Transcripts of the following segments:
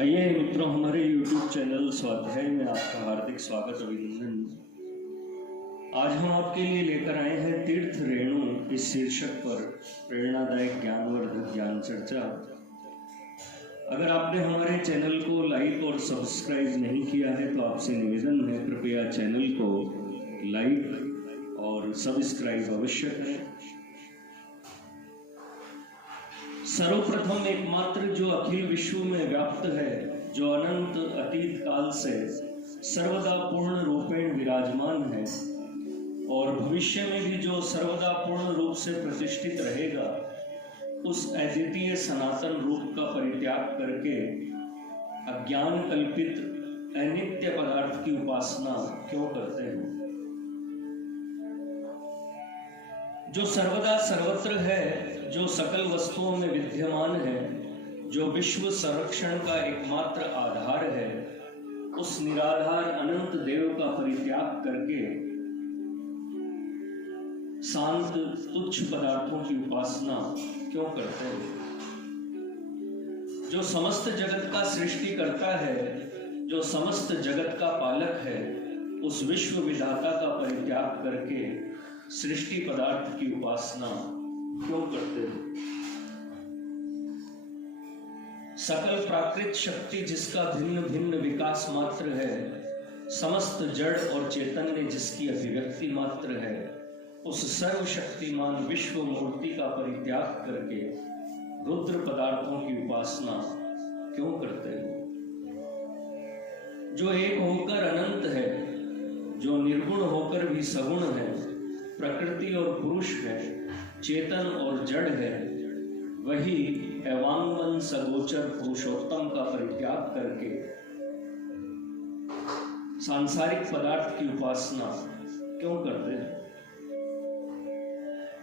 आइए मित्रों, हमारे YouTube चैनल स्वाध्याय में आपका हार्दिक स्वागत अभिनंदन। आज हम आपके लिए लेकर आए हैं तीर्थ रेणु इस शीर्षक पर प्रेरणादायक ज्ञानवर्धक ज्ञान चर्चा। अगर आपने हमारे चैनल को लाइक और सब्सक्राइब नहीं किया है तो आपसे निवेदन है, कृपया चैनल को लाइक और सब्सक्राइब अवश्य करें। सर्वप्रथम एकमात्र जो अखिल विश्व में व्याप्त है, जो अनंत अतीत काल से सर्वदा पूर्ण रूपेण विराजमान है और भविष्य में भी जो सर्वदा पूर्ण रूप से प्रतिष्ठित रहेगा, उस अद्वितीय सनातन रूप का परित्याग करके अज्ञान कल्पित अनित्य पदार्थ की उपासना क्यों करते हैं? जो सर्वदा सर्वत्र है, जो सकल वस्तुओं में विद्यमान है, जो विश्व संरक्षण का एकमात्र आधार है, उस निराधार अनंत देव का परित्याग करके शांत तुच्छ पदार्थों की उपासना क्यों करते हैं? जो समस्त जगत का सृष्टि करता है, जो समस्त जगत का पालक है, उस विश्व विधाता का परित्याग करके सृष्टि पदार्थ की उपासना क्यों करते हैं? सकल प्राकृत शक्ति जिसका भिन्न भिन्न विकास मात्र है, समस्त जड़ और चैतन्य जिसकी अभिव्यक्ति मात्र है, उस सर्वशक्तिमान विश्व मूर्ति का परित्याग करके रुद्र पदार्थों की उपासना क्यों करते हैं? जो एक होकर अनंत है, जो निर्गुण होकर भी सगुण है, प्रकृति और पुरुष है, चेतन और जड़ है, वही एवांगमन सगोचर पुरुषोत्तम का परित्याग करके सांसारिक पदार्थ की उपासना क्यों करते हैं?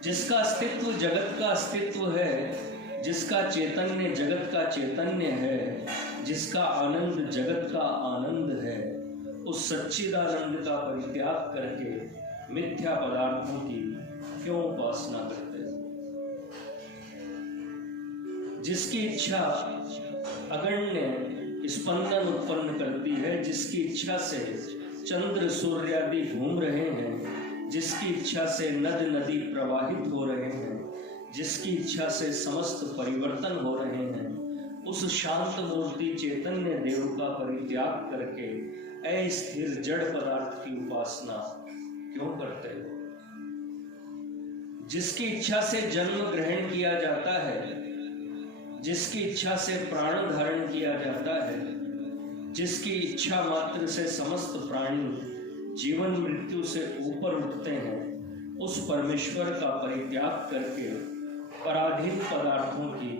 जिसका अस्तित्व जगत का अस्तित्व है, जिसका चैतन्य जगत का चैतन्य है, जिसका आनंद जगत का आनंद है, उस सच्चिदानंद का परित्याग करके मिथ्या पदार्थों की क्यों उपासना करते हैं? जिसकी इच्छा अगण्य स्पंदन उत्पन्न करती है, जिसकी इच्छा से चंद्र सूर्यादि घूम रहे हैं, जिसकी इच्छा से नद नदी प्रवाहित हो रहे हैं, जिसकी इच्छा से समस्त परिवर्तन हो रहे हैं, उस शांत मूर्ति चैतन्य देव का परित्याग करके अस्थिर जड़ पदार्थ की उपासना क्यों करते हो? जिसकी इच्छा से जन्म ग्रहण किया जाता है, जिसकी इच्छा से प्राण धारण किया जाता है, जिसकी इच्छा मात्र से समस्त प्राणी जीवन मृत्यु से ऊपर उठते हैं, उस परमेश्वर का परित्याग करके पराधीन पदार्थों की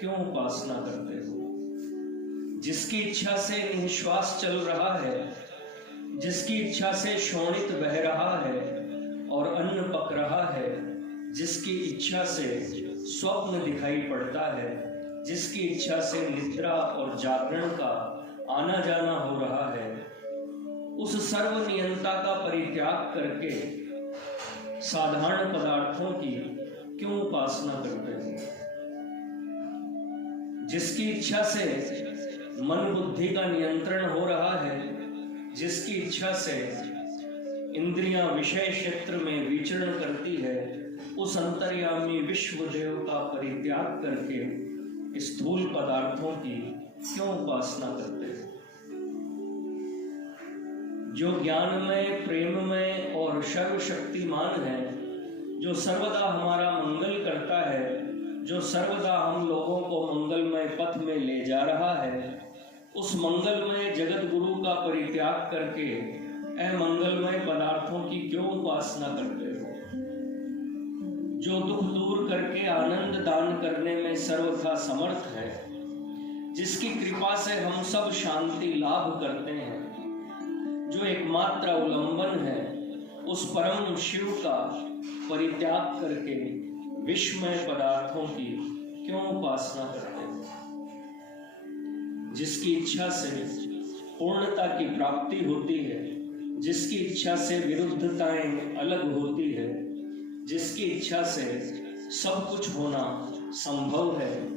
क्यों उपासना करते हो? जिसकी इच्छा से निश्वास चल रहा है, जिसकी इच्छा से शोणित बह रहा है और अन्न पक रहा है, जिसकी इच्छा से स्वप्न दिखाई पड़ता है, जिसकी इच्छा से निद्रा और जागरण का आना जाना हो रहा है, उस सर्वनियंता का परित्याग करके साधारण पदार्थों की क्यों उपासना करते हैं? जिसकी इच्छा से मन बुद्धि का नियंत्रण हो रहा है, जिसकी इच्छा से इंद्रियां विषय क्षेत्र में विचरण करती है, उस अंतर्यामी विश्वदेव का परित्याग करके स्थूल पदार्थों की क्यों उपासना करते हैं? जो ज्ञानमय, प्रेममय और सर्वशक्तिमान है, जो सर्वदा हमारा मंगल करता है, जो सर्वदा हम लोगों को मंगलमय पथ में ले जा रहा है, उस मंगलमय जगत गुरु का परित्याग करके अमंगलमय पदार्थों की क्यों उपासना करते हो? जो दुख दूर करके आनंद दान करने में सर्वथा समर्थ है, जिसकी कृपा से हम सब शांति लाभ करते हैं, जो एकमात्र अवलंबन है, उस परम शिव का परित्याग करके विश्वमय पदार्थों की क्यों उपासना करते हैं? जिसकी इच्छा से पूर्णता की प्राप्ति होती है, जिसकी इच्छा से विरुद्धताएं अलग होती है, जिसकी इच्छा से सब कुछ होना संभव है,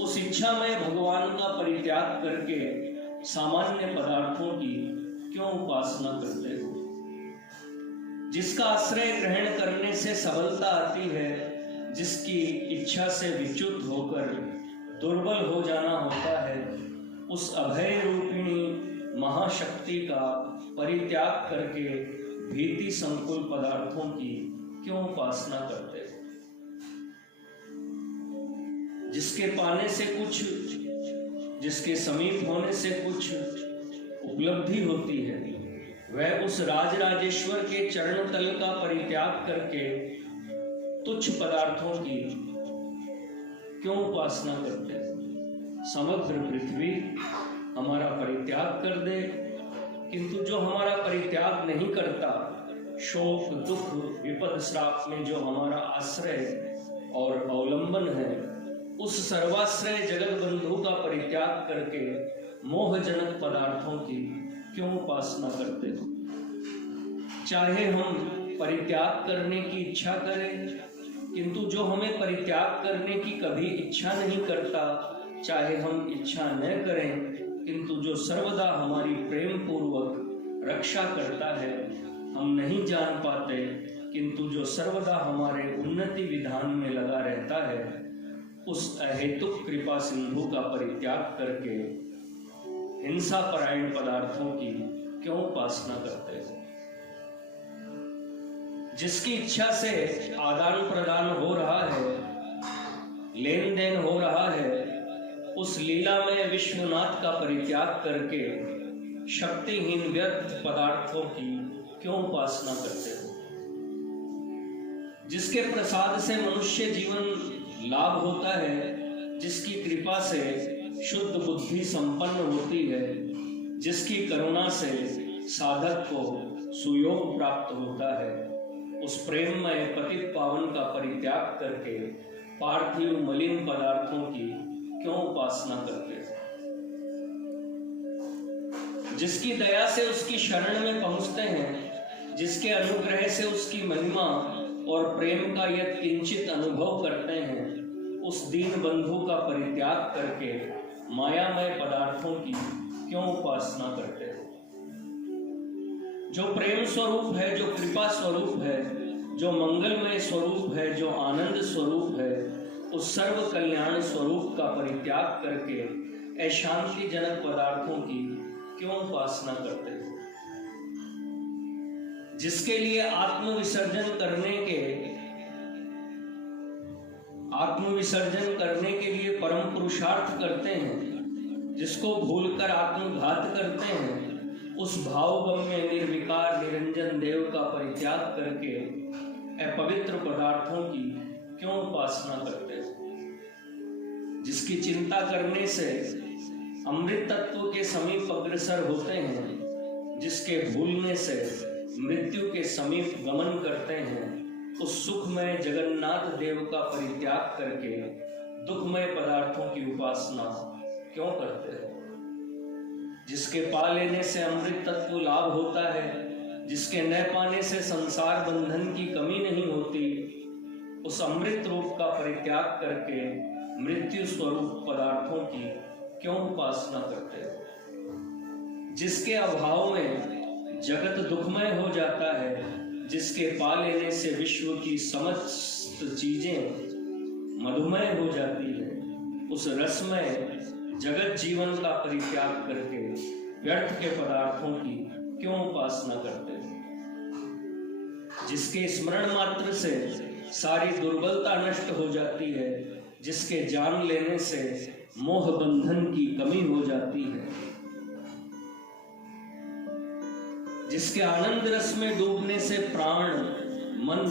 उस इच्छा में भगवान का परित्याग करके सामान्य पदार्थों की क्यों उपासना करते हो? जिसका आश्रय ग्रहण करने से सबलता आती है, जिसकी इच्छा से विच्युत होकर दुर्बल हो जाना होता है, उस अभय रूपिणी महाशक्ति का परित्याग करके भीति संकुल पदार्थों की क्यों उपासना करते हो? जिसके पाने से कुछ, जिसके समीप होने से कुछ उपलब्धि होती है, वह उस राजराजेश्वर के चरण तल का परित्याग करके तुच्छ पदार्थों की क्यों उपासना करते हैं? समग्र पृथ्वी हमारा परित्याग कर दे, किंतु जो हमारा परित्याग नहीं करता, शोक दुख विपद श्राप में जो हमारा आश्रय और अवलंबन है, उस सर्वाश्रय जगत बंधु का परित्याग करके मोहजनक पदार्थों की क्यों उपासना करते हो? चाहे हम परित्याग करने की इच्छा करें, किंतु जो हमें परित्याग करने की कभी इच्छा नहीं करता, चाहे हम इच्छा न करें, किंतु जो सर्वदा हमारी प्रेम पूर्वक रक्षा करता है, हम नहीं जान पाते, किंतु जो सर्वदा हमारे उन्नति विधान में लगा रहता है, उस अहेतुक कृपा सिंधु का परित्याग करके हिंसा परायण पदार्थों की क्यों उपासना करते हैं? जिसकी इच्छा से आदान प्रदान हो रहा है, लेन देन हो रहा है, उस लीला में विश्वनाथ का परित्याग करके शक्तिहीन व्यर्थ पदार्थों की क्यों उपासना करते हो? जिसके प्रसाद से मनुष्य जीवन लाभ होता है, जिसकी कृपा से शुद्ध बुद्धि संपन्न होती है, जिसकी करुणा से साधक को सुयोग प्राप्त होता है, उस प्रेममय पतित पावन का परित्याग करके पार्थिव मलिन पदार्थों की क्यों उपासना करते हैं? जिसकी दया से उसकी शरण में पहुंचते हैं, जिसके अनुग्रह से उसकी महिमा और प्रेम का यह किंचित अनुभव करते हैं, उस दीन बंधु का परित्याग करके मायामय पदार्थों की क्यों उपासना करते हो? जो प्रेम स्वरूप है, जो कृपा स्वरूप है, जो मंगलमय स्वरूप है, जो आनंद स्वरूप है, उस सर्व कल्याण स्वरूप का परित्याग करके अशांति जनक पदार्थों की क्यों उपासना करते हो? जिसके लिए आत्मविसर्जन करने के लिए परम पुरुषार्थ करते हैं, जिसको भूलकर आत्मघात करते हैं, उस भावगम्य निर्विकार निरंजन देव का परित्याग करके अपवित्र पदार्थों की क्यों उपासना करते हो? जिसकी चिंता करने से अमृत तत्व के समीप अग्रसर होते हैं, जिसके भूलने से मृत्यु के समीप गमन करते हैं, उस सुखमय जगन्नाथ देव का परित्याग करके दुखमय पदार्थों की उपासना क्यों करते हो? जिसके पा लेने से अमृत तत्व लाभ होता है, जिसके न पाने से संसार बंधन की कमी नहीं होती, उस अमृत रूप का परित्याग करके मृत्यु स्वरूप पदार्थों की क्यों उपासना करते हो? जिसके अभाव में जगत दुखमय हो जाता है, जिसके पा लेने से विश्व की समस्त चीजें मधुमय हो जाती है, उस रसमय जगत जीवन का परित्याग करके व्यर्थ के पदार्थों की क्यों उपासना करते हो? जिसके स्मरण मात्र से सारी दुर्बलता नष्ट हो जाती है, जिसके जान लेने से मोह बंधन की कमी हो जाती है, जिसके आनंद रस में डूबने से प्राण मन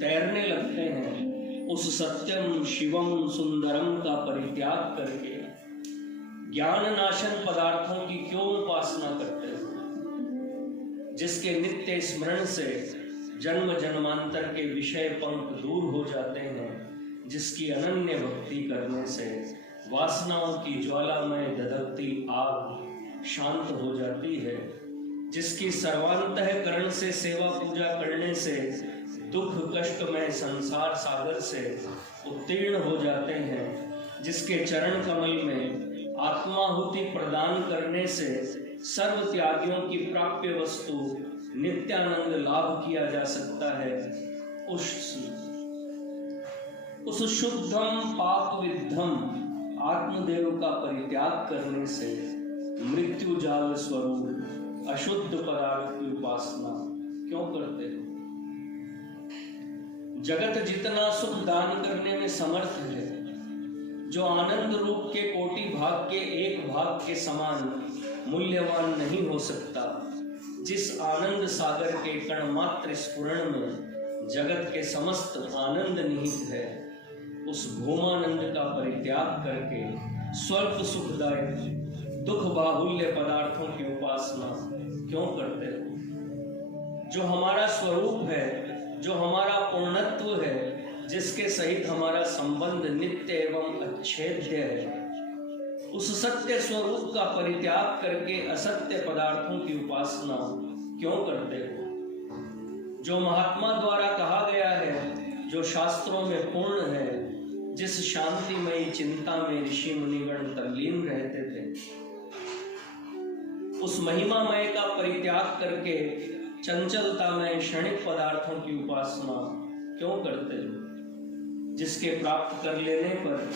तैरने लगते हैं, उस सत्यम शिवम सुंदरम का परित्याग करके ज्ञान नाशन पदार्थों की क्यों उपासना करते हो? जिसके नित्य स्मरण से जन्म जन्मांतर के विषय पंख दूर हो जाते हैं, जिसकी अनन्य भक्ति करने से वासनाओं की ज्वाला में दधकती आग शांत हो जाती है, जिसकी सर्वांतःकरण से सेवा पूजा करने से दुख कष्ट में संसार सागर से उत्तीर्ण हो जाते हैं, जिसके चरण कमल में आत्माहुति प्रदान करने से सर्व त्यागियों की प्राप्य वस्तु नित्यानंद लाभ किया जा सकता है, उस शुद्धम पाप विद्धम आत्मदेव का परित्याग करने से मृत्यु जाल स्वरूप अशुद्ध पदार्थ की उपासना क्यों करते हो? जगत जितना सुख दान करने में समर्थ है, जो आनंद रूप के कोटि भाग के एक भाग के समान मूल्यवान नहीं हो सकता, जिस आनंद सागर के कण मात्र स्फुरण में जगत के समस्त आनंद निहित है, उस भूमानंद का परित्याग करके स्वल्प सुखदायक दुख बाहुल्य पदार्थों की उपासना क्यों करते हो? जो हमारा स्वरूप है, जो हमारा पूर्णत्व है, जिसके सहित हमारा संबंध नित्य एवं अच्छेद्य है, उस सत्य स्वरूप का परित्याग करके असत्य पदार्थों की उपासना क्यों करते हो? जो महात्मा द्वारा कहा गया है, जो शास्त्रों में पूर्ण है, जिस शांतिमयी चिंता में ऋषि मुनिगण तल्लीन रहते थे, उस महिमामय का परित्याग करके चंचलता में क्षणिक पदार्थों की उपासना क्यों करते हो? जिसके प्राप्त कर लेने पर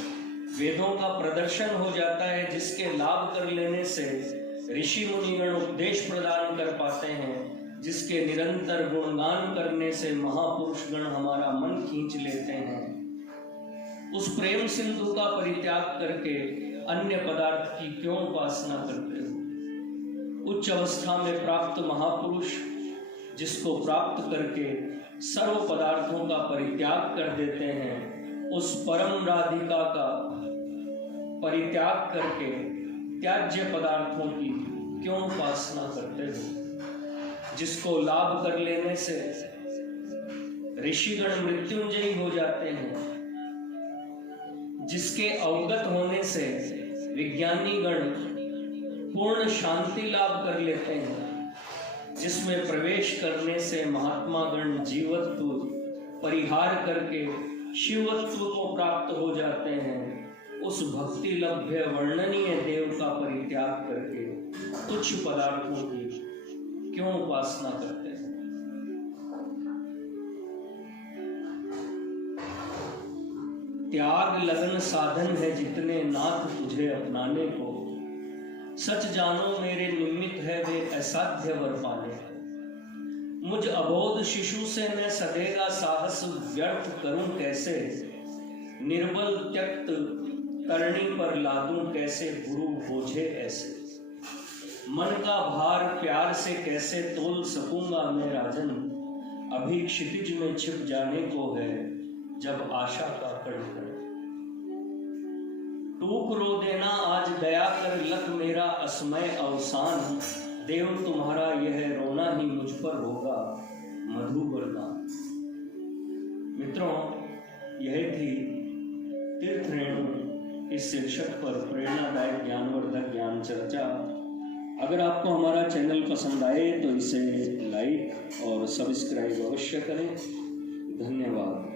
वेदों का प्रदर्शन हो जाता है, जिसके लाभ कर लेने से ऋषि मुनिगण उपदेश प्रदान कर पाते हैं, जिसके निरंतर गुणगान करने से महापुरुषगण हमारा मन खींच लेते हैं, उस प्रेम सिंधु का परित्याग करके अन्य पदार्थ की क्यों उपासना करते हो? उच्च अवस्था में प्राप्त महापुरुष जिसको प्राप्त करके सर्व पदार्थों का परित्याग कर देते हैं, उस परम राधिका का परित्याग करके त्याज्य पदार्थों की क्यों उपासना करते हो? जिसको लाभ कर लेने से ऋषिगण मृत्युंजयी हो जाते हैं, जिसके अवगत होने से विज्ञानी गण पूर्ण शांति लाभ कर लेते हैं, जिसमें प्रवेश करने से महात्मा गण जीवत्व परिहार करके शिवत्व को प्राप्त हो जाते हैं, उस भक्ति लभ्य वर्णनीय देव का परित्याग करके तुच्छ पदार्थों की क्यों उपासना करते हैं? त्याग लगन साधन है जितने नाथ तुझे अपनाने को, सच जानो मेरे निमित्त है वे असाध्य वर पाने को। मुझ अबोध शिशु से मैं सदेगा साहस व्यर्थ करूं कैसे, निर्बल त्यक्त करनी पर लादूं कैसे गुरु बोझे ऐसे। मन का भार प्यार से कैसे तोल सकूंगा मैं राजन, अभी क्षितिज में छिप जाने को है जब आशा का कण कण। टूक रो देना आज दया कर लख मेरा असमय अवसान, देव तुम्हारा यह रोना ही मुझ पर होगा मधु वरदान। मित्रों, यह थी तीर्थ रेणु इस शीर्षक पर प्रेरणादायक ज्ञानवर्धक ज्ञान चर्चा। अगर आपको हमारा चैनल पसंद आए तो इसे लाइक और सब्सक्राइब अवश्य करें। धन्यवाद।